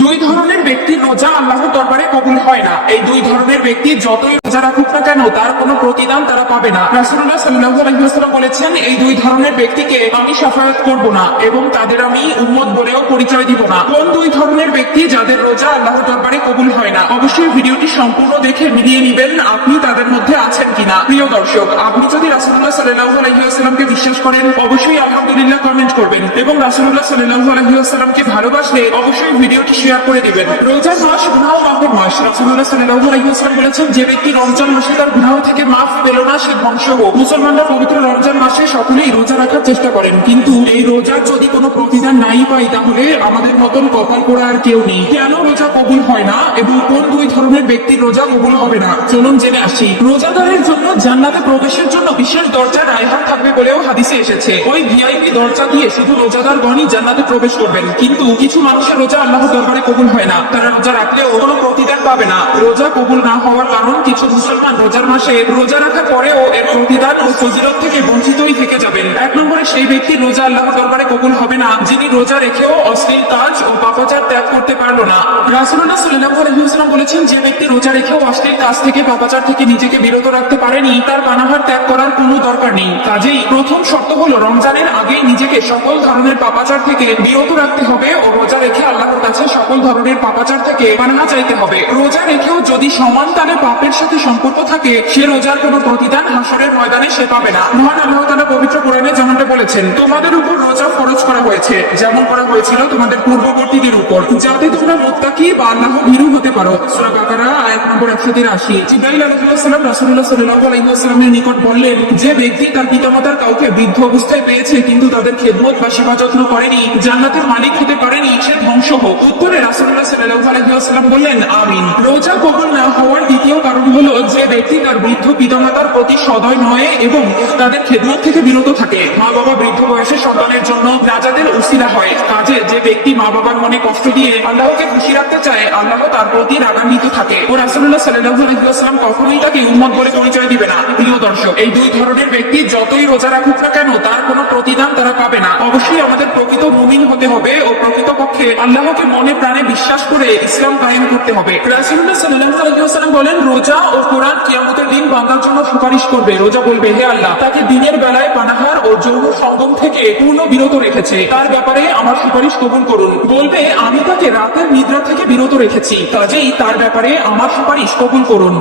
দুই ধরনের ব্যক্তির রোজা আল্লাহর দরবারে কবুল হয় না। এই দুই ধরনের ব্যক্তি যতই রোজা রাখুক না কেন তার কোনো প্রতিদান তারা পাবে না। রাসূলুল্লাহ সাল্লাল্লাহু আলাইহি ওয়াসাল্লাম বলেছেন, এই দুই ধরনের ব্যক্তিকে আমি শাফায়াত করব না এবং তাদের আমি উম্মত বলেও পরিচয় দিব না। কোন দুই ধরনের ব্যক্তি যাদের রোজা আল্লাহর দরবারে কবুল হয় না? অবশ্যই ভিডিওটি সম্পূর্ণ দেখে মিলিয়ে নেবেন আপনি তাদের মধ্যে আছেন কিনা। প্রিয় দর্শক, আপনি যদি রাসূলুল্লাহ সাল্লাল্লাহু আলাইহি ওয়াসাল্লামকে বিশ্বাস করেন অবশ্যই আলহামদুলিল্লাহ কমেন্ট করবেন এবং রাসূলুল্লাহ সাল্লাল্লাহু আলাইহি ওয়াসাল্লামকে ভালোবাসলে অবশ্যই ভিডিওটি শেয়ার করে দিবেন। রোজার মাস গুনাহ মাফের মাস। রাসূলুল্লাহ সাল্লাল্লাহু আলাইহি ওয়াসাল্লাম বলেছেন, যে ব্যক্তি রমজান মাসে তার গুনাহ থেকে মাফ পেল না সে ধ্বংস হোক। মুসলমানরা পবিত্র রমজান মাসে সকলেই রোজা রাখার চেষ্টা করেন, কিন্তু এই রোজার যদি কোনো প্রতিদান নাই পাই তাহলে আমাদের মতন কপাল পোড়া আর কেউ নেই। কেন রোজা কবুল হয় না এবং কোন দুই ধরনের ব্যক্তির রোজা কবুল হবে না চলুন জেনে আসি। রোজাদারের জন্য জান্নাতে প্রবেশের জন্য বিশেষ দরজা রায়হান থাকবে বলেও হাদিসে এসেছে। ওই ভিআইপি দরজা দিয়ে শুধু রোজাদারগণই জান্নাতে প্রবেশ করবেন, কিন্তু কিছু মানুষের রোজা আল্লাহর দরবারে কবুল হয় না। তারা রোজা রাখলেও কোনো প্রতিদান পাবে না। রোজা কবুল না হওয়ার কারণ কিছু মুসলমান রোজার মাসে রোজা রাখার পরেও এর প্রতিদান ও ফজিলত থেকে বঞ্চিতই থেকে যাবেন। এক নম্বরে সেই ব্যক্তির রোজা আল্লাহর দরবারে কবুল হবে না যিনি রোজা রেখেও অশ্লীল কাজ ও পাপাচার ত্যাগ করতে পারলো না। রাসূলুল্লাহ সাল্লাল্লাহু আলাইহি ওয়াসাল্লাম বলেছেন, যে ব্যক্তি রোজা রেখেও অশ্লীল কাজ থেকে পাপাচার থেকে নিজেকে বিরত রাখতে পারেনি তার পানাহার ত্যাগ করার কোনো দরকার নেই। কাজেই প্রথম শর্ত হলো রমজানের আগে নিজেকে সকল ধরনের পাপাচার থেকে বিরত রাখতে হবে ও রোজা রেখে আল্লাহর কাছে সকল ধরনের পাপাচার থেকে পানাহা চাইতে হবে। রোজা রেখেও যদি সমান তালে পাপের সাথে সম্পর্ক থাকে সে রোজার কোনো প্রতিদান হাসরের ময়দানে সে পাবে না। মহান আল্লাহ তাআলা পবিত্র কোরআনে যেমনটা বলেছেন, তোমাদের উপর রোজা ফরজ করা হয়েছে যেমন করা হয়েছিল তোমাদের পূর্ববর্তীদের উপর, যাতে তোমরা মুত্তাকি বা আল্লাহ ভীরু হতে পারো। সূরা বাকারা আয়াত নম্বর 183। জিবরাইল আলাইহিস সালাম রাসূলুল্লাহ সাল্লাল্লাহু আলাইহি ওয়াসাল্লামের নিকট বললেন, যে ব্যক্তি তার পিতামাতার কাউকে বৃদ্ধ অবস্থায় পেয়েছে কিন্তু তাদের খেদমত বা সেবা যত্ন করেনি জান্নাতের মালিক হতে পারেনি সে ধ্বংস হোক। উত্তরে রাসূলুল্লাহ সাল্লাল্লাহু আলাইহি ওয়াসাল্লাম বললেন, আমিন। রোজা কবুল না হওয়ার দ্বিতীয় কারণ হলো যে ব্যক্তি তার বৃদ্ধ পিতামাতার প্রতি সদয় নয় এবং তাদের খেদমত থেকে বিরত থাকে। মা বাবা বৃদ্ধ বয়সে সন্তানের জন্য নাজাতের উসিলা হয়। কাজে যে ব্যক্তি মা বাবার মনে কষ্ট দিয়ে আল্লাহকে খুশি রাখতে চায় আল্লাহ তার প্রতি রাগান্বিত থাকে ও রাসূলুল্লাহ সাল্লাল্লাহু আলাইহি ওয়াসাল্লাম কখনোই তাকে উম্মত বলে পরিচয় দিবে না। প্রিয় দর্শক, এই দুই ধরনের ব্যক্তি যতই রোজা রাখুক না কেন তার কোনো প্রতিদান তারা পাবে না। অবশ্যই আমাদের প্রকৃত মুমিন হতে হবে ও প্রকৃতপক্ষে আল্লাহকে মনে প্রাণে বিশ্বাস করে ইসলাম কায়েম করতে হবে। রাসূলুল্লাহ সাল্লাল্লাহু আলাইহি ওয়াসাল্লাম বলেন, রোজা ও কোরআন কিয়ামতের দিন বান্দার জন্য সুপারিশ করবে। রোজা বলবে, হে আল্লাহ, তাকে দিনের বেলায় পানাহার ও যৌন সঙ্গম থেকে পূর্ণ বিরত রেখেছে, তার ব্যাপারে আমার সুপারিশ কবুল করুন। বলবে, আমি তাকে রাতের নিদ্রা থেকে বিরত রেখেছি, কাজেই তার ব্যাপারে আমার সুপারিশ কবুল করুন।